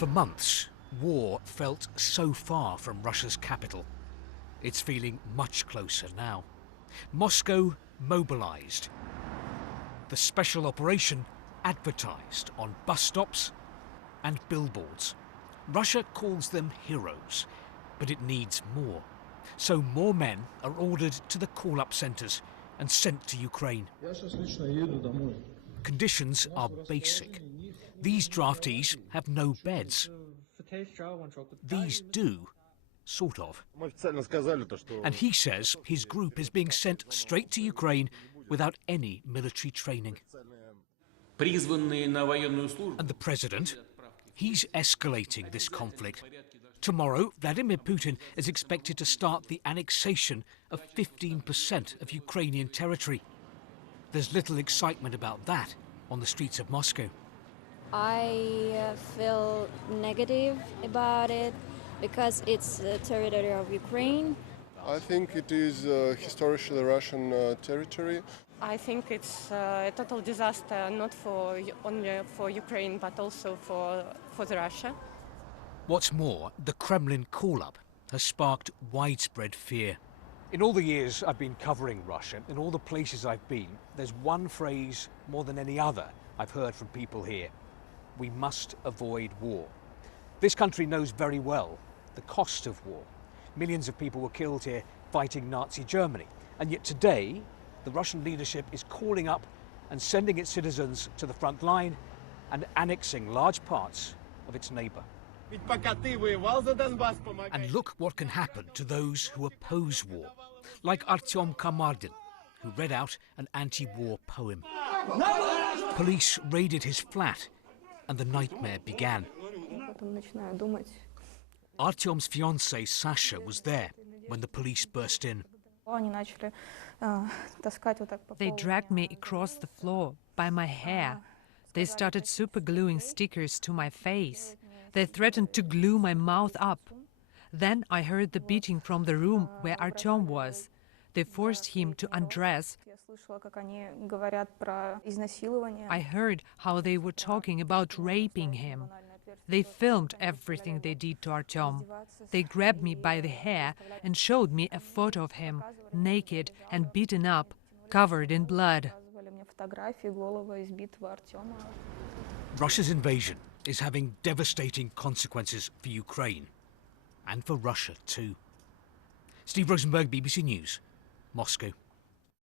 For months, war felt so far from Russia's capital. It's feeling much closer now. Moscow mobilized. The special operation advertised on bus stops and billboards. Russia calls them heroes, but it needs more. So more men are ordered to the call-up centres and sent to Ukraine. Conditions are basic. These draftees have no beds. These do, sort of. And he says his group is being sent straight to Ukraine without any military training. And the president? He's escalating this conflict. Tomorrow, Vladimir Putin is expected to start the annexation of 15% of Ukrainian territory. There's little excitement about that on the streets of Moscow. I feel negative about it because it's the territory of Ukraine. I think it is historically Russian territory. I think it's a total disaster, not only for Ukraine, but also for Russia. What's more, the Kremlin call-up has sparked widespread fear. In all the years I've been covering Russia, in all the places I've been, there's one phrase more than any other I've heard from people here. We must avoid war. This country knows very well the cost of war. Millions of people were killed here fighting Nazi Germany. And yet today, the Russian leadership is calling up and sending its citizens to the front line and annexing large parts of its neighbour. And look what can happen to those who oppose war, like Artyom Kamardin, who read out an anti-war poem. Police raided his flat and the nightmare began. Artyom's fiancée Sasha was there when the police burst in. They dragged me across the floor by my hair. They started supergluing stickers to my face. They threatened to glue my mouth up. Then I heard the beating from the room where Artyom was. They forced him to undress. I heard how they were talking about raping him. They filmed everything they did to Artyom. They grabbed me by the hair and showed me a photo of him, naked and beaten up, covered in blood. Russia's invasion is having devastating consequences for Ukraine and for Russia too. Steve Rosenberg, BBC News, Moscow.